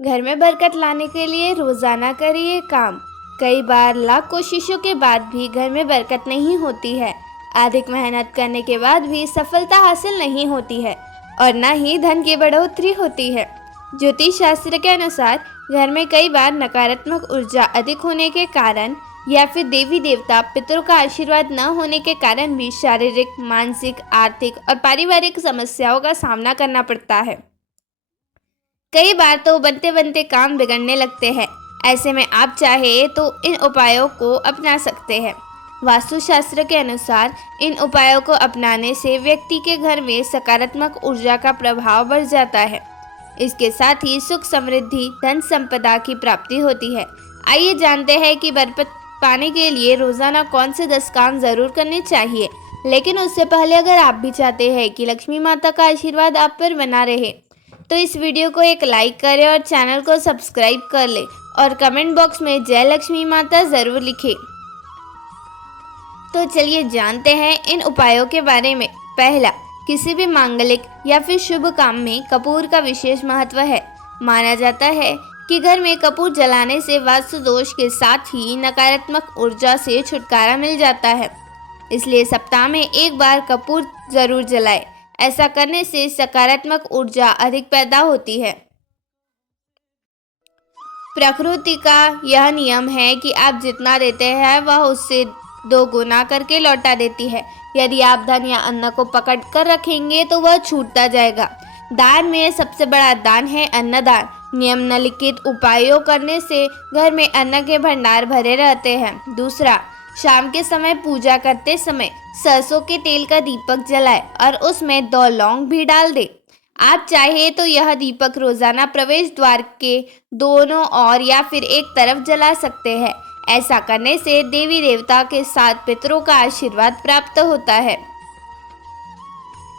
घर में बरकत लाने के लिए रोजाना करिए काम। कई बार लाख कोशिशों के बाद भी घर में बरकत नहीं होती है। अधिक मेहनत करने के बाद भी सफलता हासिल नहीं होती है और न ही धन की बढ़ोतरी होती है। ज्योतिष शास्त्र के अनुसार घर में कई बार नकारात्मक ऊर्जा अधिक होने के कारण या फिर देवी देवता पितरों का आशीर्वाद न होने के कारण भी शारीरिक, मानसिक, आर्थिक और पारिवारिक समस्याओं का सामना करना पड़ता है। कई बार तो बनते बनते काम बिगड़ने लगते हैं। ऐसे में आप चाहे तो इन उपायों को अपना सकते हैं। वास्तुशास्त्र के अनुसार इन उपायों को अपनाने से व्यक्ति के घर में सकारात्मक ऊर्जा का प्रभाव बढ़ जाता है। इसके साथ ही सुख, समृद्धि, धन संपदा की प्राप्ति होती है। आइए जानते हैं कि बरकत पाने के लिए रोजाना कौन से 10 काम जरूर करने चाहिए। लेकिन उससे पहले अगर आप भी चाहते हैं कि लक्ष्मी माता का आशीर्वाद आप पर बना रहे तो इस वीडियो को एक लाइक करें और चैनल को सब्सक्राइब कर ले और कमेंट बॉक्स में जय लक्ष्मी माता जरूर लिखें। तो चलिए जानते हैं इन उपायों के बारे में। पहला, किसी भी मांगलिक या फिर शुभ काम में कपूर का विशेष महत्व है। माना जाता है कि घर में कपूर जलाने से वास्तु दोष के साथ ही नकारात्मक ऊर्जा से छुटकारा मिल जाता है। इसलिए सप्ताह में एक बार कपूर जरूर जलाएं। ऐसा करने से सकारात्मक ऊर्जा अधिक पैदा होती है। प्रकृति का यह नियम है कि आप जितना देते हैं वह उससे 2 गुना करके लौटा देती है। यदि आप धन या अन्न को पकड़ कर रखेंगे तो वह छूटता जाएगा। दान में सबसे बड़ा दान है अन्नदान। निम्नलिखित उपायों करने से घर में अन्न के भंडार भरे रहते हैं। दूसरा, शाम के समय पूजा करते समय सरसों के तेल का दीपक जलाएं और उसमें 2 लौंग भी डाल दें। आप चाहे तो यह दीपक रोजाना प्रवेश द्वार के दोनों ओर या फिर एक तरफ जला सकते हैं। ऐसा करने से देवी देवता के साथ पितरों का आशीर्वाद प्राप्त होता है,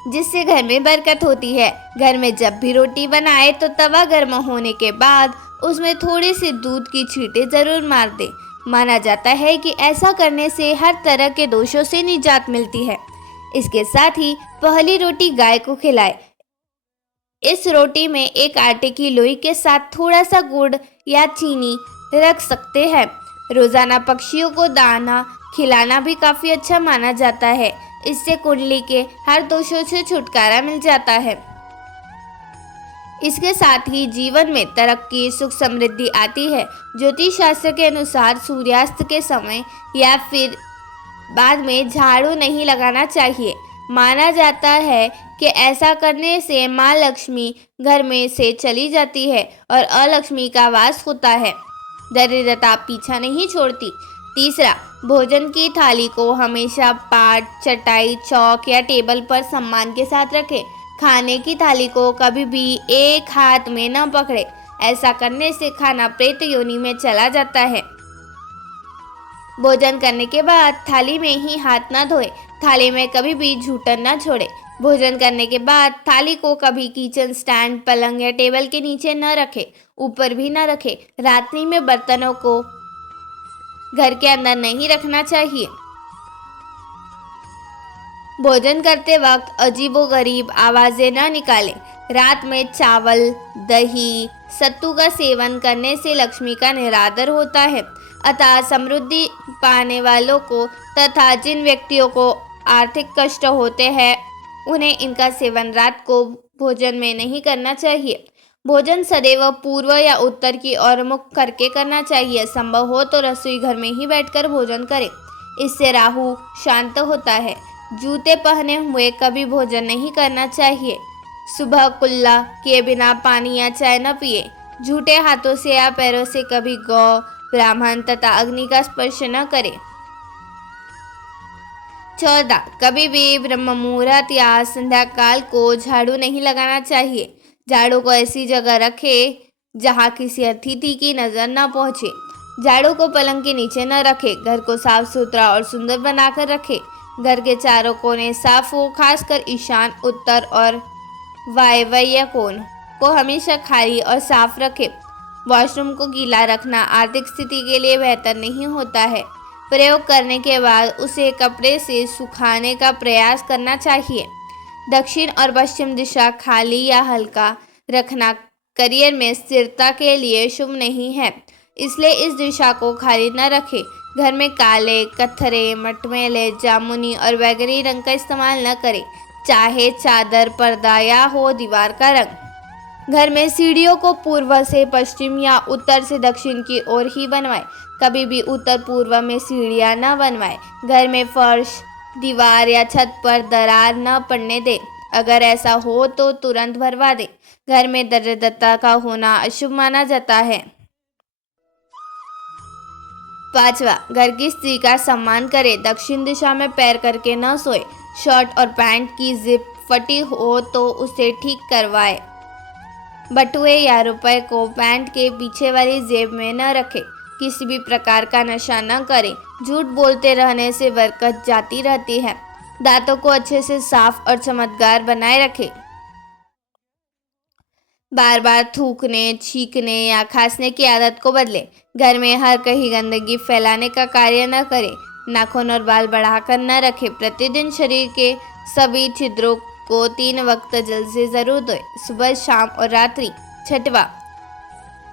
जिससे घर में बरकत होती है। घर में जब भी रोटी बनाए तो तवा गर्म होने के बाद उसमें थोड़ी सी दूध की छींटे जरूर मार दें। माना जाता है कि ऐसा करने से हर तरह के दोषों से निजात मिलती है। इसके साथ ही पहली रोटी गाय को खिलाएं। इस रोटी में एक आटे की लोई के साथ थोड़ा सा गुड़ या चीनी रख सकते हैं। रोजाना पक्षियों को दाना खिलाना भी काफी अच्छा माना जाता है। इससे कुंडली के हर दोषों से छुटकारा मिल जाता है। इसके साथ ही जीवन में तरक्की, सुख, समृद्धि आती है। ज्योतिष शास्त्र के अनुसार सूर्यास्त के समय या फिर बाद में झाड़ू नहीं लगाना चाहिए। माना जाता है कि ऐसा करने से माँ लक्ष्मी घर में से चली जाती है और अलक्ष्मी का वास होता है। दरिद्रता पीछा नहीं छोड़ती। तीसरा, भोजन की थाली को हमेशा पाट, चटाई, चौक या टेबल पर सम्मान के साथ रखें। खाने की थाली को कभी भी एक हाथ में न पकड़े। ऐसा करने से खाना प्रेत योनि में चला जाता है। भोजन करने के बाद थाली में ही हाथ न धोए। थाली में कभी भी जूठन न छोड़े। भोजन करने के बाद थाली को कभी किचन स्टैंड, पलंग या टेबल के नीचे न रखे, ऊपर भी न रखे। रात्रि में बर्तनों को घर के अंदर नहीं रखना चाहिए। भोजन करते वक्त अजीबोगरीब आवाजें न निकालें। रात में चावल, दही, सत्तू का सेवन करने से लक्ष्मी का निरादर होता है। अतः समृद्धि पाने वालों को तथा जिन व्यक्तियों को आर्थिक कष्ट होते हैं उन्हें इनका सेवन रात को भोजन में नहीं करना चाहिए। भोजन सदैव पूर्व या उत्तर की ओर मुख करके करना चाहिए। संभव हो तो रसोई घर में ही बैठकर भोजन करें। इससे राहु शांत होता है। जूते पहने हुए कभी भोजन नहीं करना चाहिए। सुबह कुल्ला किए बिना पानी या चाय न पिए। झूठे हाथों से या पैरों से कभी गौ, ब्राह्मण तथा अग्नि का स्पर्श न करें। 14, कभी भी ब्रह्म मुहूर्त या संध्या काल को झाड़ू नहीं लगाना चाहिए। झाड़ू को ऐसी जगह रखें जहां किसी अतिथि की नजर न पहुंचे। झाड़ू को पलंग के नीचे न रखें। घर को साफ सुथरा और सुंदर बनाकर रखें। घर के चारों कोने साफ हो, खासकर ईशान, उत्तर और वायव्य कोण को हमेशा खाली और साफ रखें। वॉशरूम को गीला रखना आर्थिक स्थिति के लिए बेहतर नहीं होता है। प्रयोग करने के बाद उसे कपड़े से सुखाने का प्रयास करना चाहिए। दक्षिण और पश्चिम दिशा खाली या हल्का रखना करियर में स्थिरता के लिए शुभ नहीं है, इसलिए इस दिशा को खाली न रखें। घर में काले, कत्थरे, मटमैले, जामुनी और बैगनी रंग का इस्तेमाल न करें, चाहे चादर, पर्दा या हो दीवार का रंग। घर में सीढ़ियों को पूर्व से पश्चिम या उत्तर से दक्षिण की ओर ही बनवाएं। कभी भी उत्तर पूर्व में सीढ़ियां न बनवाएं। घर में फर्श, दीवार या छत पर दरार न पड़ने दें। अगर ऐसा हो तो तुरंत भरवा दें। घर में दरिद्रता का होना अशुभ माना जाता है। 5वां, घर की स्त्री का सम्मान करें। दक्षिण दिशा में पैर करके न सोए। शर्ट और पैंट की जिप फटी हो तो उसे ठीक करवाएं। बटुए या रुपए को पैंट के पीछे वाली जेब में न रखें। किसी भी प्रकार का नशा न करें। झूठ बोलते रहने से बरकत जाती रहती है। दांतों को अच्छे से साफ और चमकदार बनाए रखें। बार बार थूकने, छींकने या खांसने की आदत को बदलें। घर में हर कहीं गंदगी फैलाने का कार्य न करें। नाखून और बाल बढ़ाकर न रखें। प्रतिदिन शरीर के सभी छिद्रों को 3 वक्त जल से जरूर धोएं, सुबह, शाम और रात्रि। 6वां,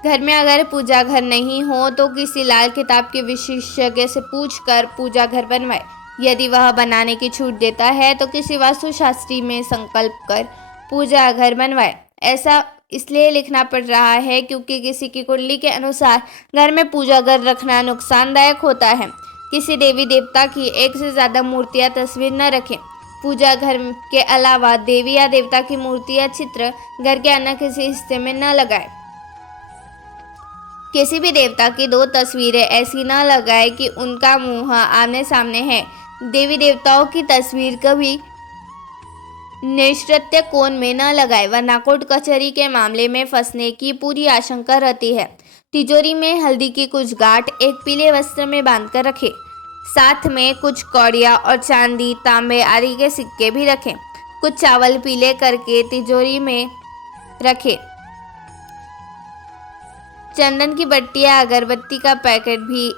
घर में अगर पूजा घर नहीं हो तो किसी लाल किताब के विशेषज्ञ से पूछकर पूजा घर बनवाएं। यदि वह बनाने की छूट देता है तो किसी वास्तुशास्त्री में संकल्प कर पूजा घर बनवाएं। ऐसा इसलिए लिखना पड़ रहा है क्योंकि किसी की कुंडली के अनुसार घर में पूजा घर रखना नुकसानदायक होता है। किसी देवी देवता की एक से ज़्यादा मूर्ति या तस्वीर न रखें। पूजा घर के अलावा देवी या देवता की मूर्ति या चित्र घर के अन्य किसी हिस्से में न लगाएं। किसी भी देवता की 2 तस्वीरें ऐसी न लगाएं कि उनका मुंह आमने सामने है। देवी देवताओं की तस्वीर कभी नैऋत्य कोण में न लगाए, वरना कोर्ट कचहरी के मामले में फंसने की पूरी आशंका रहती है। तिजोरी में हल्दी की कुछ गांठ एक पीले वस्त्र में बांधकर रखें। साथ में कुछ कौड़ियाँ और चांदी, तांबे आदि के सिक्के भी रखें। कुछ चावल पीले करके तिजोरी में रखें। चंदन की बत्ती या अगरबत्ती का पैकेट भी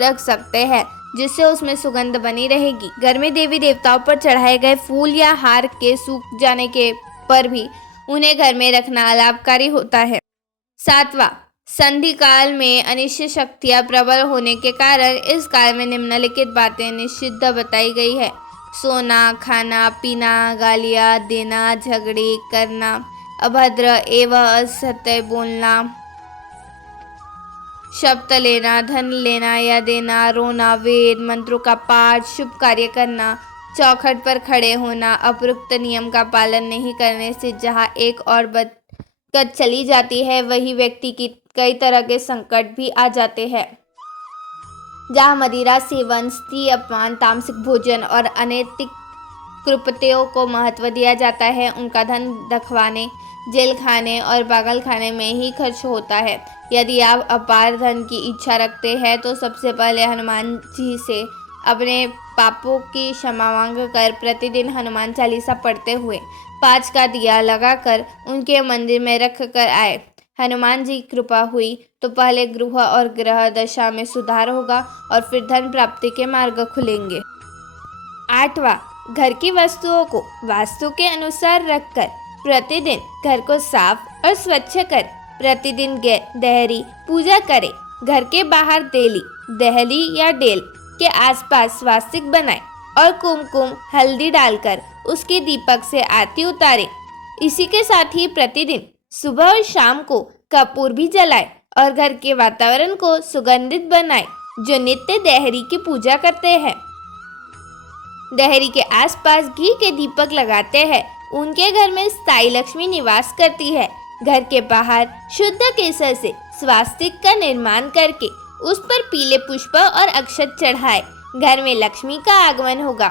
रख सकते हैं, जिससे उसमें सुगंध बनी रहेगी। घर में देवी देवताओं पर चढ़ाए गए फूल या हार के सूख जाने के पर भी उन्हें घर में रखना लाभकारी होता है। 7वां, संधि काल में अनिश्चित शक्तियां प्रबल होने के कारण इस काल में निम्नलिखित बातें निषिद्ध बताई गई है। सोना, खाना, पीना, गालियां देना, झगड़े करना, अभद्र एवं असत्य बोलना, शब्द लेना, धन लेना या देना, रोना, वेद मंत्रों का पाठ, शुभ कार्य करना, चौखट पर खड़े होना, अपरोक्त नियम का पालन नहीं करने से जहाँ एक और बरकत चली जाती है, वही व्यक्ति की कई तरह के संकट भी आ जाते हैं। जहाँ मदिरा सेवन, स्त्री अपमान, तामसिक भोजन और अनैतिक कृत्यों को महत्व दिया जाता है, उनका धन दखवाने, जेल खाने और पागल खाने में ही खर्च होता है। यदि आप अपार धन की इच्छा रखते हैं तो सबसे पहले हनुमान जी से अपने पापों की क्षमा मांग कर प्रतिदिन हनुमान चालीसा पढ़ते हुए 5 का दिया लगाकर उनके मंदिर में रख कर आए। हनुमान जी की कृपा हुई तो पहले गृह और ग्रह दशा में सुधार होगा और फिर धन प्राप्ति के मार्ग खुलेंगे। 8वां, घर की वस्तुओं को वास्तु के अनुसार रखकर प्रतिदिन घर को साफ और स्वच्छ कर प्रतिदिन देहरी पूजा करें। घर के बाहर तेली, दहली या डेल के आसपास स्वास्तिक बनाएं और कुमकुम हल्दी डालकर उसके दीपक से आरती उतारें। इसी के साथ ही प्रतिदिन सुबह और शाम को कपूर भी जलाएं और घर के वातावरण को सुगंधित बनाएं। जो नित्य देहरी की पूजा करते हैं, देहरी के आसपास घी के दीपक लगाते हैं, उनके घर में स्थायी लक्ष्मी निवास करती है। घर के बाहर शुद्ध केसर से स्वास्तिक का निर्माण करके उस पर पीले पुष्प और अक्षत चढ़ाए, घर में लक्ष्मी का आगमन होगा।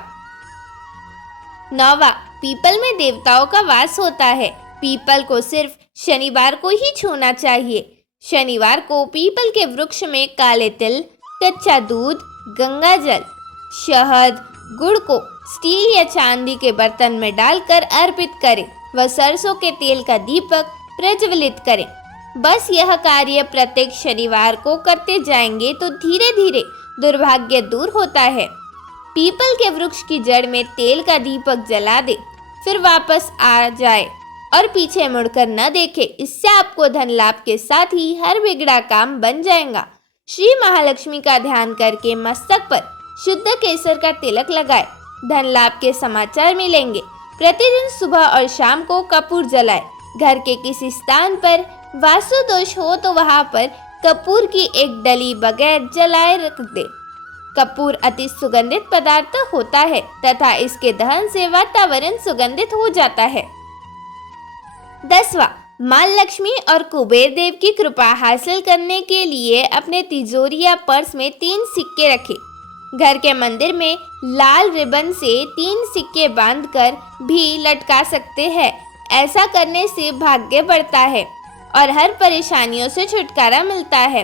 9वां, पीपल में देवताओं का वास होता है। पीपल को सिर्फ शनिवार को ही छूना चाहिए। शनिवार को पीपल के वृक्ष में काले तिल, कच्चा दूध, गंगा जल, शहद, गुड़ को स्टील या चांदी के बर्तन में डालकर अर्पित करें व सरसों के तेल का दीपक प्रज्वलित करें। बस यह कार्य प्रत्येक शनिवार को करते जाएंगे तो धीरे धीरे दुर्भाग्य दूर होता है। पीपल के वृक्ष की जड़ में तेल का दीपक जला दे, फिर वापस आ जाए और पीछे मुड़कर न देखे। इससे आपको धन लाभ के साथ ही हर बिगड़ा काम बन जाएगा। श्री महालक्ष्मी का ध्यान करके मस्तक पर शुद्ध केसर का तिलक लगाए, धन लाभ के समाचार मिलेंगे। प्रतिदिन सुबह और शाम को कपूर जलाए। घर के किसी स्थान पर वास्तु दोष हो तो वहां पर कपूर की एक डली बगैर जलाए रख दे। कपूर अति सुगंधित पदार्थ होता है तथा इसके दहन से वातावरण सुगंधित हो जाता है। 10वां, मां लक्ष्मी और कुबेर देव की कृपा हासिल करने के लिए अपने तिजोरी या पर्स में 3 सिक्के रखें। घर के मंदिर में लाल रिबन से 3 सिक्के बांधकर भी लटका सकते हैं। ऐसा करने से भाग्य बढ़ता है और हर परेशानियों से छुटकारा मिलता है।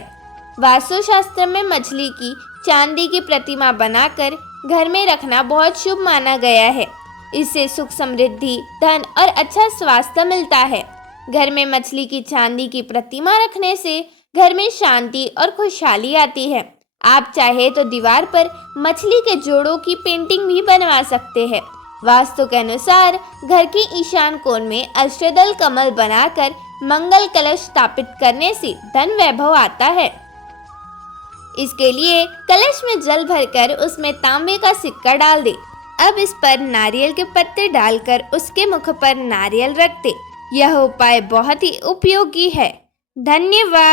वास्तुशास्त्र में मछली की चांदी की प्रतिमा बनाकर घर में रखना बहुत शुभ माना गया है। इससे सुख समृद्धि, धन और अच्छा स्वास्थ्य मिलता है। घर में मछली की चांदी की प्रतिमा रखने से घर में शांति और खुशहाली आती है। आप चाहे तो दीवार पर मछली के जोड़ों की पेंटिंग भी बनवा सकते हैं। वास्तु के अनुसार घर के ईशान कोण में अष्टदल कमल बनाकर मंगल कलश स्थापित करने से धन वैभव आता है। इसके लिए कलश में जल भरकर उसमें तांबे का सिक्का डाल दे। अब इस पर नारियल के पत्ते डालकर उसके मुख पर नारियल रख दे। यह उपाय बहुत ही उपयोगी है। धन्यवाद।